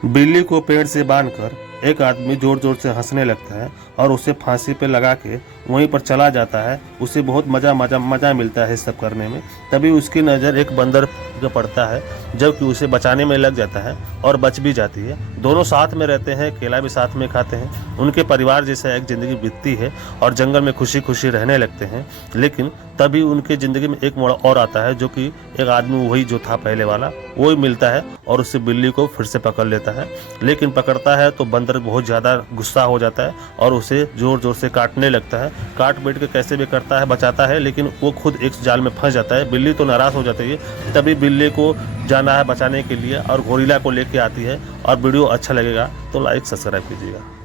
बिल्ली को पेड़ से बांधकर एक आदमी जोर जोर से हंसने लगता है और उसे फांसी पे लगा के वहीं पर चला जाता है। उसे बहुत मजा मिलता है इस सब करने में। तभी उसकी नज़र एक बंदर पे पड़ता है, जबकि उसे बचाने में लग जाता है और बच भी जाती है। दोनों साथ में रहते हैं, केला भी साथ में खाते हैं, उनके परिवार जैसा एक ज़िंदगी बीतती है और जंगल में खुशी खुशी रहने लगते हैं। लेकिन तभी उनके ज़िंदगी में एक मोड़ और आता है, जो कि एक आदमी वही जो था पहले वाला, वो ही मिलता है और उससे बिल्ली को फिर से पकड़ लेता है। लेकिन पकड़ता है तो बंदर बहुत ज़्यादा गुस्सा हो जाता है और उसे ज़ोर ज़ोर से काटने लगता है। काट पीट के कैसे भी करता है, बचाता है, लेकिन वो खुद एक जाल में फंस जाता है। बिल्ली तो नाराज़ हो जाती है। तभी बिल्ली को जाना है बचाने के लिए और गोरिल्ला को लेके आती है। और वीडियो अच्छा लगेगा तो लाइक सब्सक्राइब कीजिएगा।